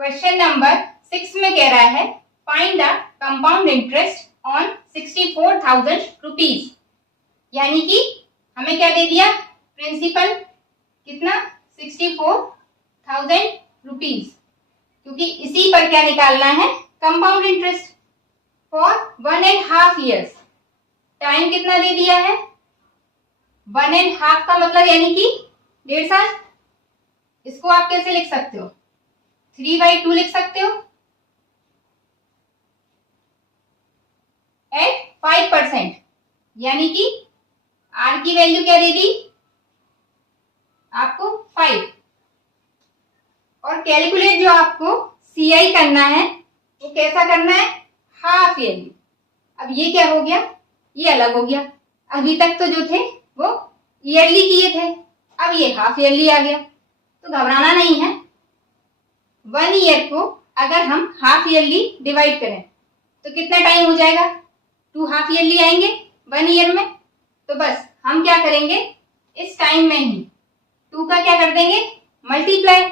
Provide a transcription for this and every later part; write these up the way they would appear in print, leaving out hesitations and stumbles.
Question number 6 में कह रहा है find the compound interest on 64,000 rupees. यानी कि हमें क्या दे दिया, प्रिंसिपल कितना 64,000 रुपीज, क्योंकि इसी पर क्या निकालना है, compound interest for 1.5 years। Time कितना दे दिया है, 1.5 का मतलब यानी कि 1.5 साल। इसको आप कैसे लिख सकते हो, 3/2 लिख सकते हो एट 5%। यानी कि आर की वैल्यू क्या दे दी आपको 5। और कैलकुलेट जो आपको सीआई करना है वो कैसा करना है, हाफ ईयरली। अब ये क्या हो गया, ये अलग हो गया। अभी तक तो जो थे वो ईयरली किए थे, अब ये हाफ ईयरली आ गया, तो घबराना नहीं है। 1 ईयर को अगर हम हाफ ईयरली डिवाइड करें तो कितना टाइम हो जाएगा, 2 हाफ ईयरली आएंगे 1 ईयर में। तो बस हम क्या करेंगे, इस टाइम में ही 2 का क्या कर देंगे, मल्टीप्लाई,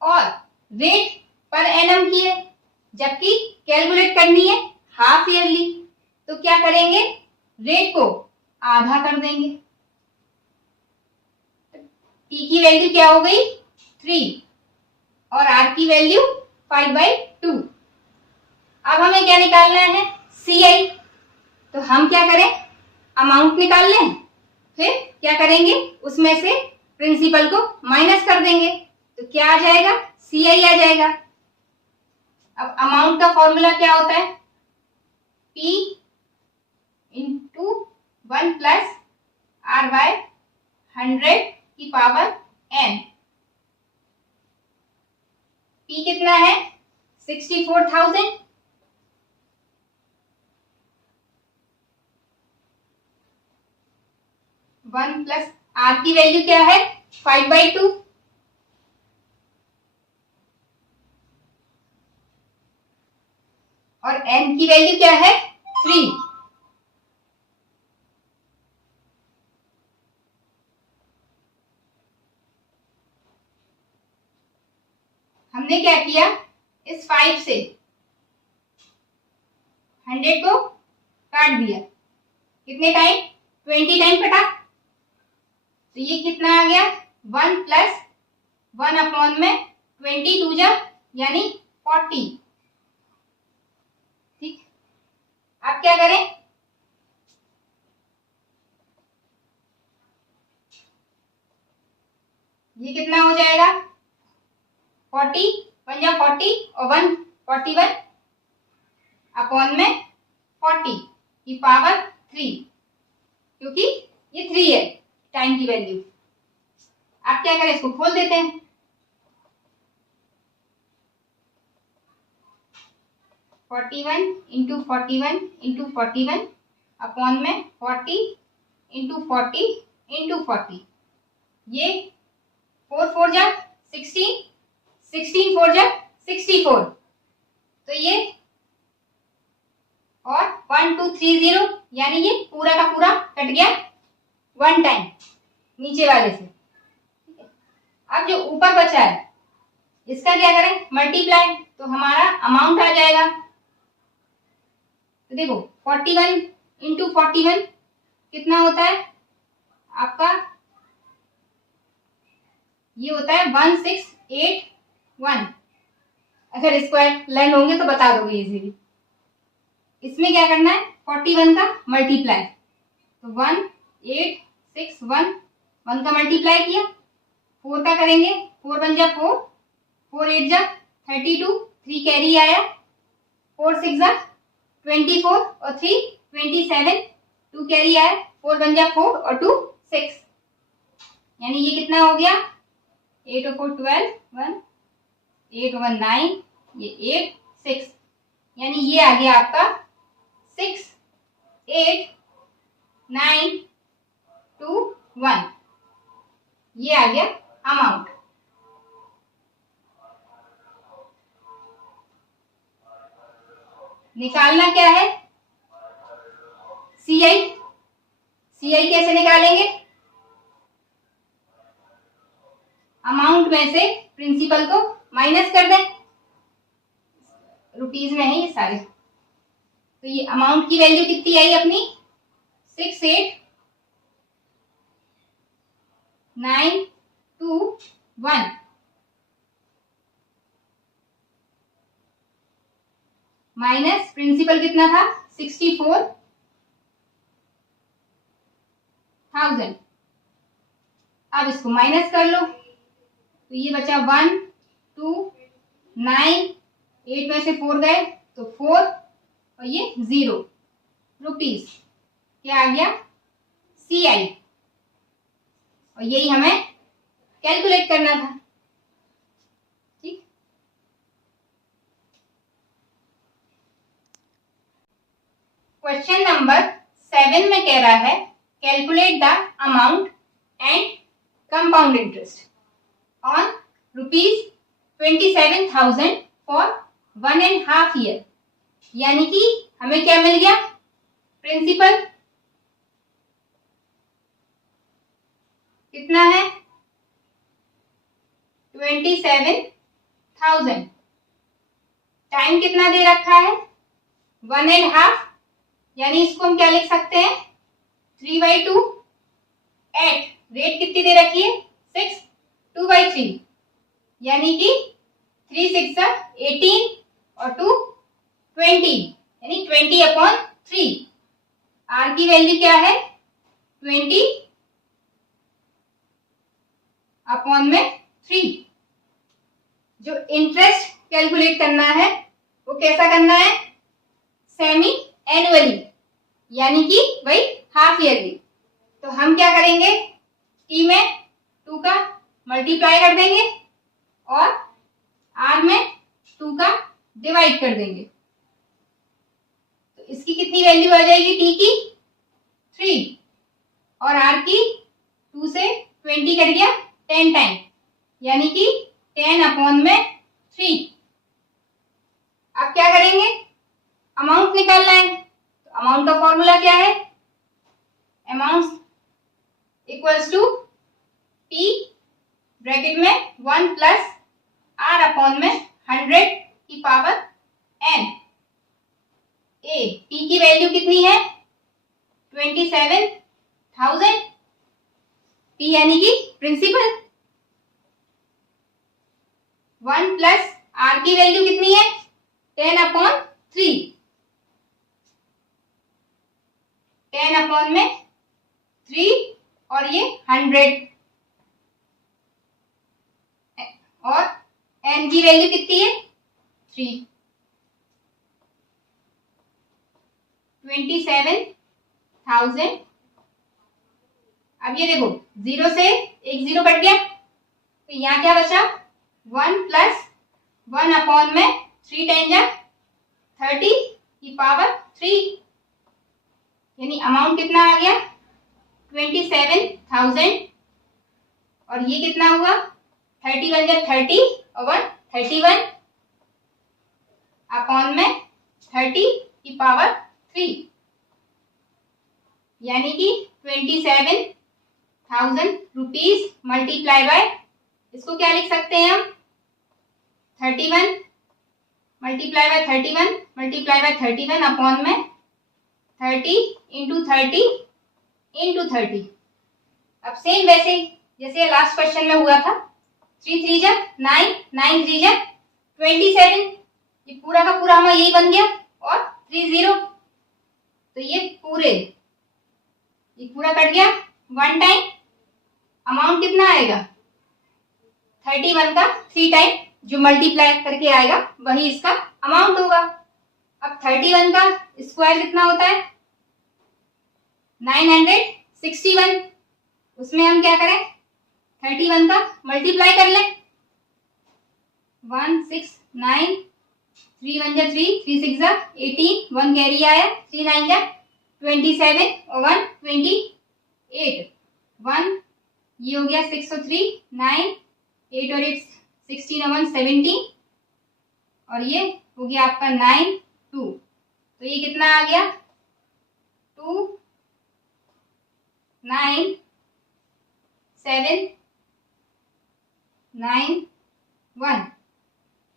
और रेट पर एनम की है, जबकि कैलकुलेट करनी है हाफ ईयरली। तो क्या करेंगे, रेट को आधा कर देंगे। पी की वैल्यू क्या हो गई 3 और आर की वैल्यू 5/2। अब हमें क्या निकालना है, सीआई। तो हम क्या करें, अमाउंट निकाल लें, फिर क्या करेंगे, उसमें से प्रिंसिपल को माइनस कर देंगे, तो क्या आ जाएगा, सीआई आ जाएगा। अब अमाउंट का फॉर्मूला क्या होता है, P into 1 plus R by 100 की पावर n। P कितना है 64,000, वन प्लस R की वैल्यू क्या है 5/2, और n की वैल्यू क्या है 3। हमने क्या किया, इस 5 से 100 को काट दिया, कितने टाइम 20 टाइम कटा, तो ये कितना आ गया 1 प्लस 1 में 22 जा यानी 40। ठीक, अब क्या करें, ये कितना हो जाएगा 40 1 जा 40 और 1 41 में 40 की पावर 3, क्योंकि ये 3 है टाइम की वैल्यू। आप क्या करें, इसको खोल देते हैं, forty one into 41 into 41 upon में 40 इंटू 40 इंटू 40, ये 4 4 जा 16, 16 4 जा 64, तो ये और 1 2 3 0 यानी ये पूरा का पूरा कट गया 1 टाइम नीचे वाले से। अब जो ऊपर बचा है इसका क्या करें, मल्टीप्लाई, तो हमारा अमाउंट आ जाएगा। तो देखो 41 इंटू 41 कितना होता है आपका, ये होता है 1681। अगर स्क्वायर लर्न होंगे तो बता दोगे इजीली। इसमें क्या करना है, 41 का मल्टीप्लाई, तो 1861 1 का मल्टीप्लाई किया, 4 का करेंगे, 4 1 जा 4, 4 8 जा 32, 3 कैरी आया, 4 6 जा 24 और 3 27, 2 कैरी आया, 4 1 जा 4 और 2 6, यानी ये कितना हो गया 8 और 4 12 1, 8 1 9, ये 8 6, यानी ये आ गया आपका 6 8 9 2 1, ये आ गया अमाउंट। निकालना क्या है, सीआई। सीआई कैसे निकालेंगे, अमाउंट में से प्रिंसिपल को माइनस कर दें, रुपीज में है ये सारे, तो ये अमाउंट की वैल्यू कितनी आई अपनी 68921 माइनस प्रिंसिपल कितना था 64,000। अब इसको माइनस कर लो तो ये बचा 1 2 9 8 में से 4 गए तो 4 और ये 0 रुपीज, क्या आ गया CI, और यही हमें कैलकुलेट करना था। ठीक, क्वेश्चन नंबर 7 में कह रहा है calculate the amount and compound interest on ₹27,000 for 1.5 year, यानी कि हमें क्या मिल गया प्रिंसिपल कितना है 27,000, टाइम कितना दे रखा है 1.5, यानी इसको हम क्या लिख सकते हैं 3/2 एट रेट कितनी दे रखी है 6 2/3, यानी कि 3 6 18 और 2 20, यानी 20/3। आर की वैल्यू क्या है 20/3। जो इंटरेस्ट कैलकुलेट करना है वो कैसा करना है सेमी एनुअली, यानी कि वही हाफ ईयरली। तो हम क्या करेंगे टी में 2 का मल्टीप्लाई कर देंगे और आर में 2 का डिवाइड कर देंगे, तो इसकी कितनी वैल्यू आ जाएगी टी की 3 और आर की 2 से 20 कट गया 10 टाइम, यानी कि 10/3। अब क्या करेंगे अमाउंट निकालना है, तो अमाउंट का फॉर्मूला क्या है amount equals to T bracket में 1 प्लस R/100 की पावर n। ए टी की वैल्यू कितनी है 27,000, टी यानी कि प्रिंसिपल, 1 प्लस आर की वैल्यू कितनी है 10/3, 10/3 और ये 100 और n की वैल्यू कितनी है 3, 27,000। अब ये देखो 0 से एक 0 कट गया, तो यहाँ क्या बचा 1 प्लस 1/3 टाइम 30 की पावर 3, यानी अमाउंट कितना आ गया 27,000 और ये कितना हुआ 31 या 30 और 31/30 की पावर 3, यानी कि 27,000 रुपीज मल्टीप्लाई बाय, इसको क्या लिख सकते हैं हम 31 multiply by 31 multiply by 31 upon में 30 इंटू 30 इंटू 30। अब सेम वैसे जैसे लास्ट क्वेश्चन में हुआ था 3 3 जा 9 9 3 जा 27, ये पूरा का पूरा हमारा यही बन गया और 3 0, तो ये पूरा कट गया 1 टाइम, अमाउंट कितना आएगा 31 का 3 टाइम, जो मल्टीप्लाई करके आएगा वही इसका अमाउंट होगा। अब 31 का स्क्वायर कितना होता है 961, उसमें हम क्या करें 31 का मल्टीप्लाई कर लें 169, 3 1 जा 3 3 6 जा 18, 1 कैरी आया 3 9 जा 27 और 1 28, 1 ये हो गया 6 और 3 9, 8 और 8 16 और 1 17 और ये हो गया आपका 9 2, तो ये कितना आ गया 2 9 7 9 1,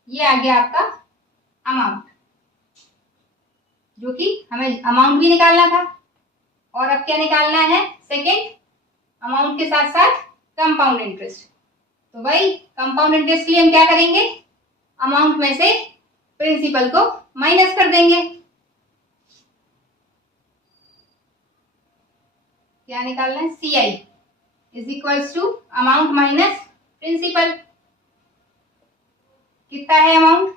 ये आ गया आपका अमाउंट, जो कि हमें अमाउंट भी निकालना था। और अब क्या निकालना है? सेकेंड, अमाउंट के साथ साथ कंपाउंड इंटरेस्ट। तो भाई कंपाउंड इंटरेस्ट के लिए हम क्या करेंगे? अमाउंट में से प्रिंसिपल को माइनस कर देंगे। क्या निकालना है? CI is equals to amount minus principal. कितना है अमाउंट?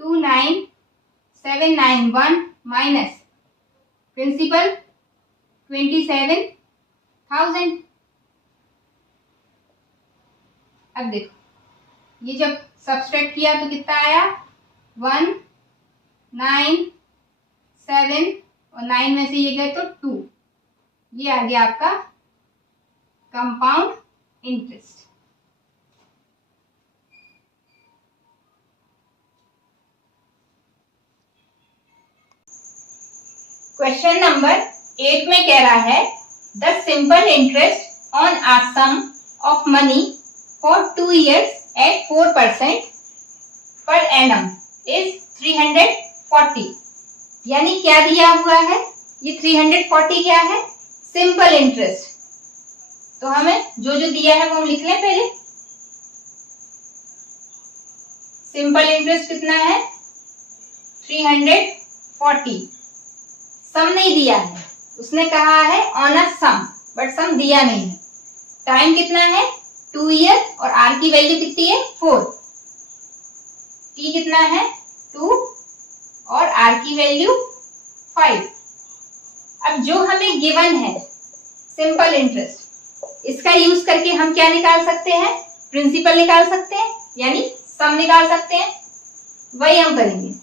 29791 minus principal 27,000। अब देखो, ये जब सब्सट्रैक्ट किया तो कितना आया? 197 और 9 में से ये गए तो 2। ये आ गया आपका कंपाउंड इंटरेस्ट। क्वेश्चन नंबर 8 में कह रहा है the simple interest on a sum of money for 2 years at 4% per annum is 340। यानी क्या दिया हुआ है? ये 340 क्या है? Simple interest. तो हमें जो जो दिया है वो हम लिख लें पहले। सिंपल इंटरेस्ट कितना है? 340। सम नहीं दिया है, उसने कहा है on a some, but some दिया नहीं है। टाइम कितना है? 2 year और आर की वैल्यू कितनी है? 4। टी कितना है? 2 और आर की वैल्यू 5। अब जो हमें गिवन है सिंपल इंटरेस्ट, इसका यूज करके हम क्या निकाल सकते हैं? प्रिंसिपल निकाल सकते हैं, यानी सम निकाल सकते हैं। वही हम करेंगे।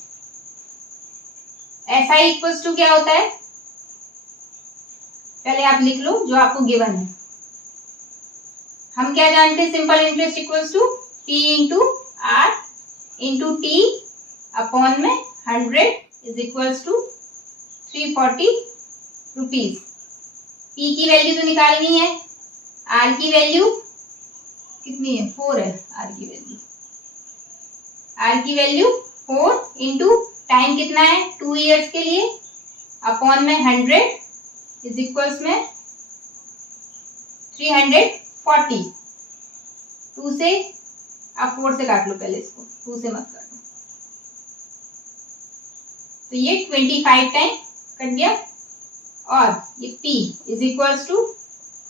ऐसा इक्वल्स टू क्या होता है? पहले आप लिख लो जो आपको गिवन है। हम क्या जानते हैं? Simple interest equals to P into R into T upon में 100 is equals to 340 rupees. P की वैल्यू तो निकालनी है, R की वैल्यू कितनी है? 4 है R की वैल्यू। R की वैल्यू 4 इंटू टाइम कितना है? 2 years के लिए अपॉन में 100 इज इक्वल्स में 340। 2 से आप 4 से काट लो, पहले इसको 2 से मत काटो। तो ये 25 टाइम कट गया और ये P is equals to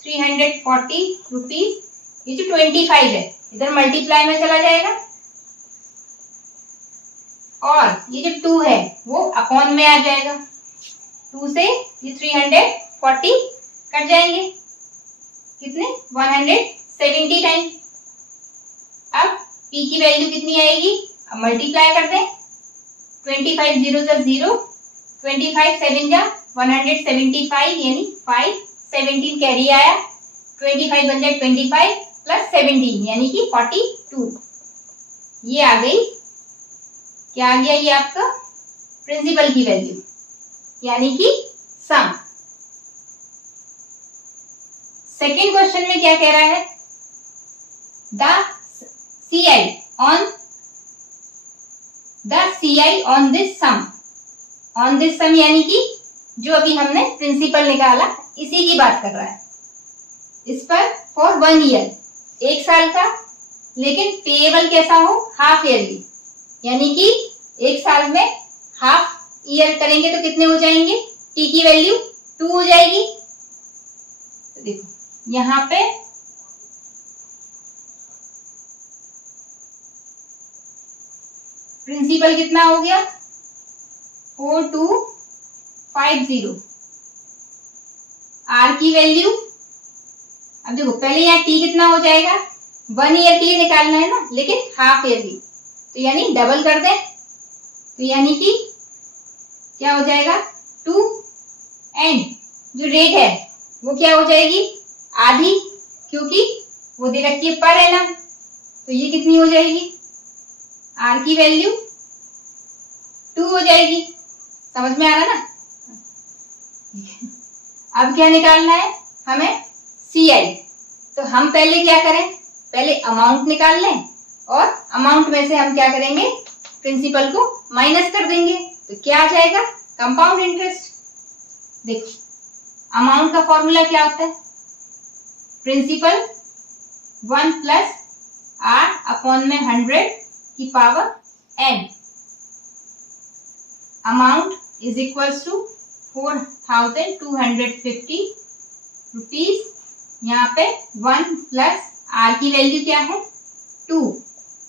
340 rupees. ये जो 25 है इधर मल्टीप्लाई में चला जाएगा और ये जो 2 है वो अपॉन में आ जाएगा। 2 से ये 340 कट जाएंगे, कितने? 170 टाइम। अब P की वैल्यू कितनी आएगी? अब मल्टीप्लाई कर दें। 25 0 जा 0, 25 7 जा 175 यानी 517 कैरी आया। 25 बन जाए 25 प्लस 17 यानी कि 42। ये आ गई, क्या आ गया? ये आपका प्रिंसिपल की वैल्यू यानी कि सम। सेकेंड क्वेश्चन में क्या कह रहा है? The CI on this sum. On this sum यानी कि जो अभी हमने प्रिंसिपल निकाला इसी की बात कर रहा है। इस पर फॉर 1 year, 1 साल का, लेकिन पेएबल कैसा हो? हाफ ईयरली, यानी कि 1 साल में हाफ ईयर करेंगे तो कितने हो जाएंगे? टी की वैल्यू 2 हो जाएगी। तो देखो यहां पे प्रिंसिपल कितना हो गया? 4250। आर की वैल्यू, अब देखो पहले यहाँ टी कितना हो जाएगा? 1 year के लिए निकालना है ना, लेकिन हाफ ईयरली, तो यानी डबल कर दें। तो यानी कि क्या हो जाएगा? 2 एंड जो रेट है वो क्या हो जाएगी? आधी, क्योंकि वो दे रखी है पर एनम। तो ये कितनी हो जाएगी? आर की वैल्यू 2 हो जाएगी। समझ में आ रहा ना? अब क्या निकालना है हमें? CI। तो हम पहले क्या करें? पहले अमाउंट निकाल लें और अमाउंट में से हम क्या करेंगे, प्रिंसिपल को माइनस कर देंगे, तो क्या आ जाएगा, कंपाउंड इंटरेस्ट। देखो अमाउंट का फॉर्मूला क्या होता है, प्रिंसिपल 1 प्लस r अपॉन में 100 की power n, amount is equals to 4250 rupees. यहाँ पे 1 प्लस r की वैल्यू क्या है 2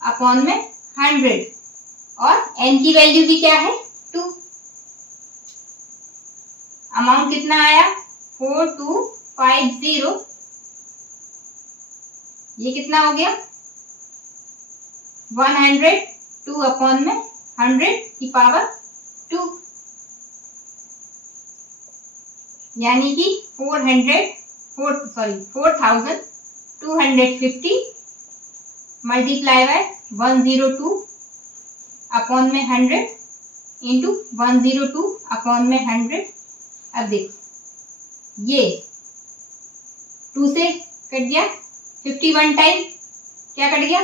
अपॉन में 100 और n की वैल्यू भी क्या है 2। अमाउंट कितना आया 4250, ये कितना हो गया 102 अपॉन में 100 की पावर 2, यानी कि 4250 मल्टीप्लाई बाय 102 अपॉन में 100 इंटू 102 अपॉन में 100। अब देखो ये 2 से कट गया, 51 टाइम क्या कट गया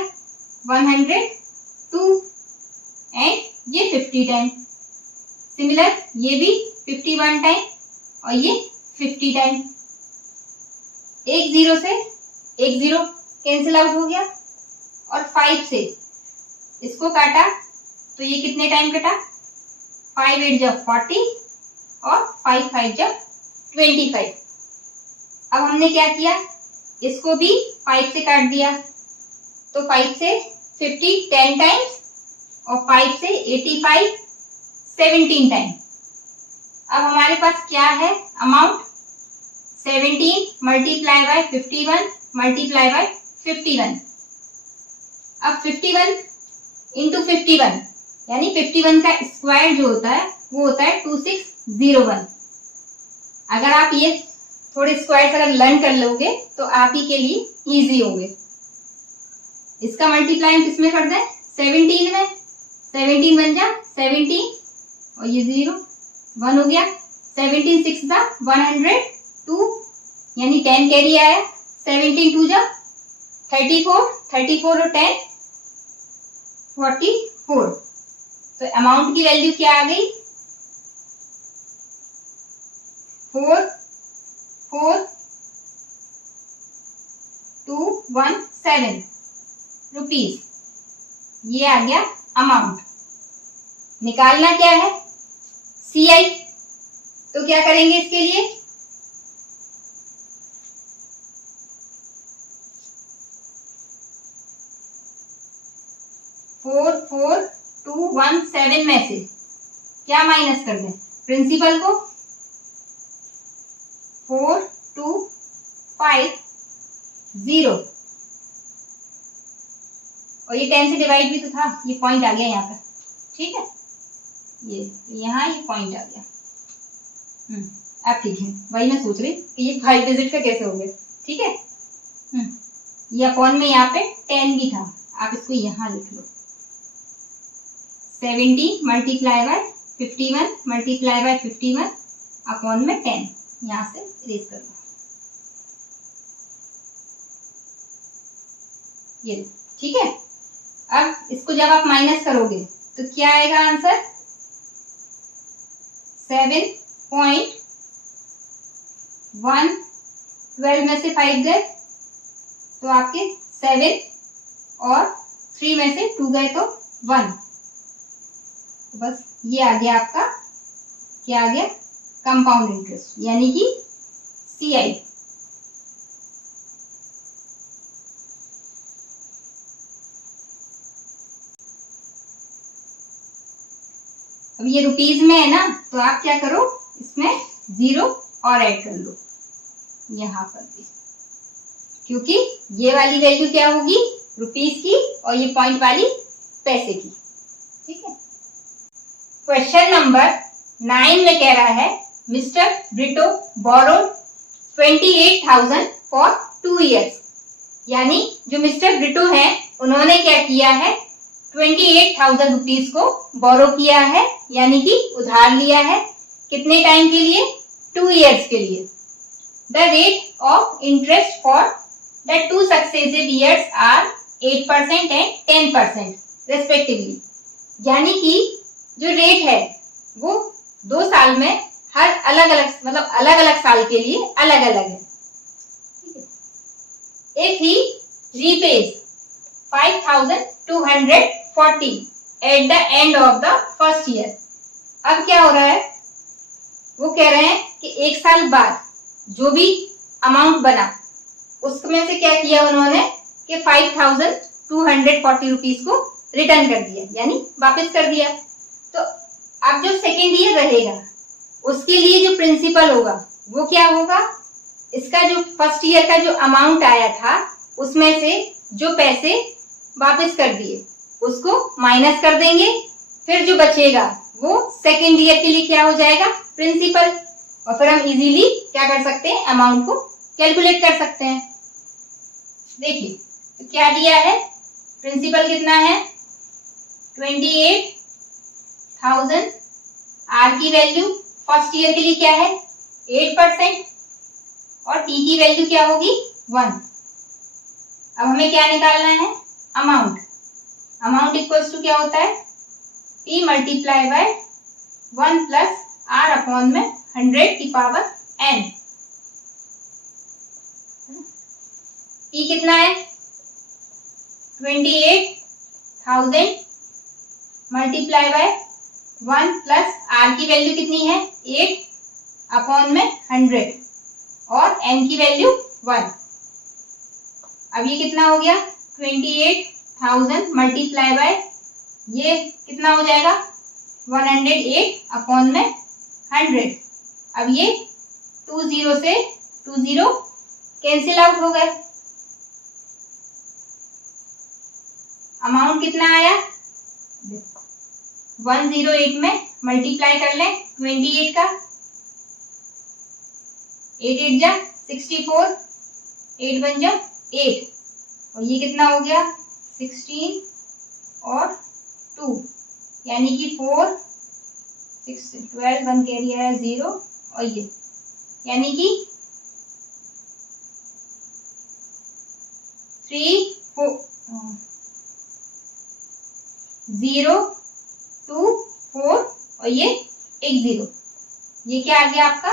102 एंड ये 50 टाइम, सिमिलर ये भी 51 टाइम और ये 50 टाइम। एक जीरो से एक जीरो कैंसिल आउट हो गया और 5 से इसको काटा तो ये कितने टाइम कटा, 5 8 जब 40 और 5 5 जब 25। अब हमने क्या किया, इसको भी 5 से काट दिया, तो 5 से 50 10 टाइम्स और 5 से 85 17 टाइम। अब हमारे पास क्या है amount 17 multiply by 51 multiply by 51। अब 51 इंटू 51 यानी 51 का स्क्वायर जो होता है वो होता है 2601। अगर आप ये थोड़े स्क्वायर अगर लर्न कर लोगे तो आप ही के लिए इजी होंगे। इसका मल्टीप्लाई हम किसमें कर दें 17 में, 17 बन जा 17 और ये 0 1 हो गया, 17 6 जा 102 यानी 10 कैरी आया, 17 2 जा 34 34 और 10 44। तो अमाउंट की वैल्यू क्या आ गई 44,217 रुपीज, ये आ गया अमाउंट। निकालना क्या है CI, तो क्या करेंगे इसके लिए $44,217 में से क्या माइनस कर दें, प्रिंसिपल को 4250 और ये 10 से डिवाइड भी तो था, ये पॉइंट आ गया यहाँ पर, ठीक है, ये यहाँ ये पॉइंट आ गया। अब ठीक है, वही मैं सोच रही कि ये 5 डिजिट का कैसे हो गया, ठीक है। ये अपॉन में यहाँ पे 10 भी था, आप इसको यहाँ लिख लो 70 multiply by 51 multiply by 51 upon में 10, यहाँ से इरेज कर दो, ये ठीक है। अब इसको जब आप माइनस करोगे तो क्या आएगा आंसर 7.112 में से 5 गए तो आपके 7 और 3 में से 2 गए तो 1, बस ये आ गया आपका, क्या आ गया कंपाउंड इंटरेस्ट यानी कि CI। अब ये रुपीज में है ना, तो आप क्या करो इसमें 0 और ऐड कर लो यहाँ पर भी, क्योंकि ये वाली वैल्यू क्या होगी रुपीज की और ये पॉइंट वाली पैसे की, ठीक है। क्वेश्चन नंबर 9 में कह रहा है mister Brito borrowed 28,000 for 2 years, यानी जो मिस्टर ब्रिटो है उन्होंने क्या किया है 28,000 रुपीज को बोरो किया है, यानी कि उधार लिया है, कितने टाइम के लिए 2 years के लिए। The rate of interest for the 2 successive years are 8% and 10% respectively. यानी कि जो रेट है वो 2 साल में हर अलग अलग मतलब अलग अलग साल के लिए अलग अलग है। If he repays 5,240 at the end of the first year, अब क्या हो रहा है, वो कह रहे हैं कि 1 साल बाद जो भी अमाउंट बना उसमें से क्या किया उन्होंने कि 5,240 रुपीज को रिटर्न कर दिया, यानी वापस कर दिया। तो अब जो सेकेंड ईयर रहेगा उसके लिए जो प्रिंसिपल होगा वो क्या होगा, इसका जो फर्स्ट ईयर का जो अमाउंट आया था उसमें से जो पैसे वापस कर दिए उसको माइनस कर देंगे, फिर जो बचेगा वो सेकेंड ईयर के लिए क्या हो जाएगा, प्रिंसिपल। और फिर हम इजीली क्या कर सकते हैं, अमाउंट को कैलकुलेट कर सकते हैं। देखिए तो क्या दिया है, प्रिंसिपल कितना है 28,000, आर की वैल्यू फर्स्ट ईयर के लिए क्या है 8% और टी की वैल्यू क्या होगी 1। अब हमें क्या निकालना है, अमाउंट। अमाउंट इक्वल्स टू क्या होता है, P multiply by 1 plus R upon में 100 की पावर n। P कितना है 28,000 मल्टीप्लाई बाय 1 प्लस R की वैल्यू कितनी है 8 अपॉन में 100 और n की वैल्यू 1। अब ये कितना हो गया 28,000 मल्टीप्लाई बाय ये कितना हो जाएगा 108 अपॉन में 100। अब ये 20 से 20 कैंसिल आउट हो गए। अमाउंट कितना आया 108 में मल्टीप्लाई कर लें 28 का, 8 8 जा 64, 8 1 जा 8 और ये कितना हो गया 16 और 2 यानी कि 4 6 12 1 कैरी आया 0 और ये यानी कि 3 4 0 2 4 और ये 1 0। ये क्या आ गया आपका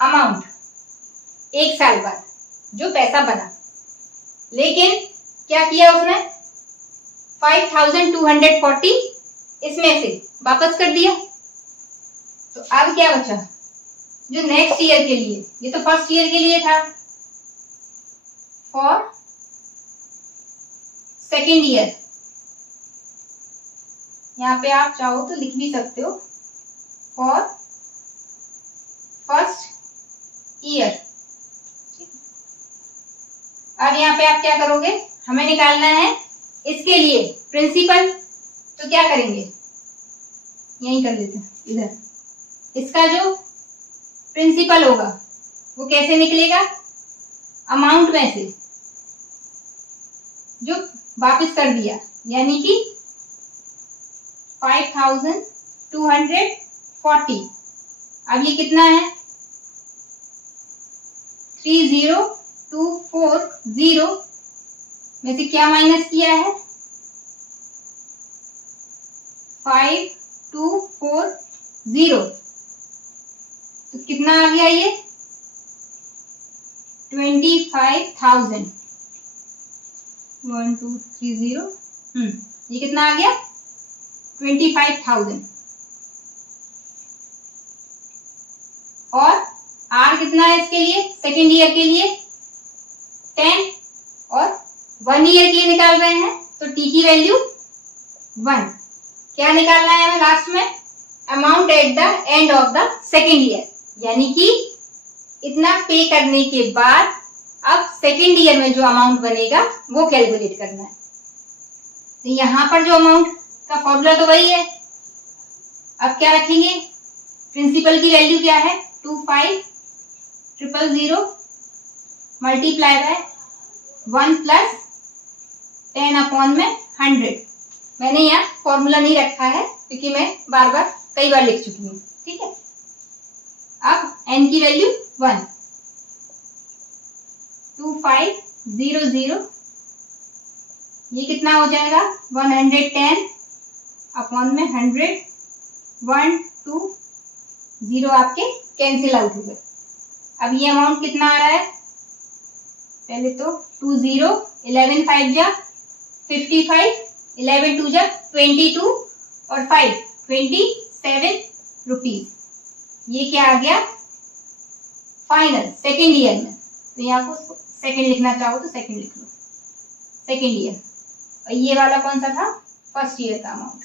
अमाउंट 1 साल बाद जो पैसा बना। लेकिन क्या किया उसने 5,240 इसमें से वापस कर दिया। तो अब क्या बचा, जो नेक्स्ट ईयर के लिए, ये तो फर्स्ट ईयर के लिए था, फॉर सेकेंड ईयर, यहाँ पे आप चाहो तो लिख भी सकते हो फॉर फर्स्ट ईयर। अब यहाँ पे आप क्या करोगे, हमें निकालना है इसके लिए प्रिंसिपल, तो क्या करेंगे यही कर लेते हैं इधर। इसका जो प्रिंसिपल होगा वो कैसे निकलेगा, अमाउंट में से जो वापस कर दिया यानी कि 5,240। अब ये कितना है 30,240 में से क्या माइनस किया है 5,240, तो कितना आ गया ये 25,000। 1 2 3 0 ये कितना आ गया 25,000। और आर कितना है इसके लिए सेकेंड ईयर के लिए 10 और 1 ईयर के लिए निकाल रहे हैं तो टी की वैल्यू 1। क्या निकालना है हमें लास्ट में, amount at the end of the second year, यानी कि इतना पे करने के बाद अब सेकेंड ईयर में जो अमाउंट बनेगा वो कैलकुलेट करना है। तो यहाँ पर जो अमाउंट का फॉर्मूला तो वही है। अब क्या रखेंगे, प्रिंसिपल की वैल्यू क्या है 25,000 मल्टीप्लाई बाय 1 प्लस 10 अपॉन में 100। मैंने यहाँ फॉर्मूला नहीं रखा है क्योंकि मैं बार बार कई बार लिख चुकी हूँ, ठीक है। अब n की वैल्यू 1, 0 0, ये कितना हो जाएगा 110 अपॉन में 100, 1 2 0 आपके कैंसिल आउट हो गए। अब ये अमाउंट कितना आ रहा है, पहले तो 2 0, 11 5 जा 55, 11 2 जा 22 और 5 27 रुपीज। ये क्या आ गया फाइनल सेकेंड ईयर में। तो यहाँ को सेकेंड लिखना चाहो तो सेकेंड लिख लो, सेकेंड ईयर। और ये वाला कौन सा था, फर्स्ट ईयर का अमाउंट।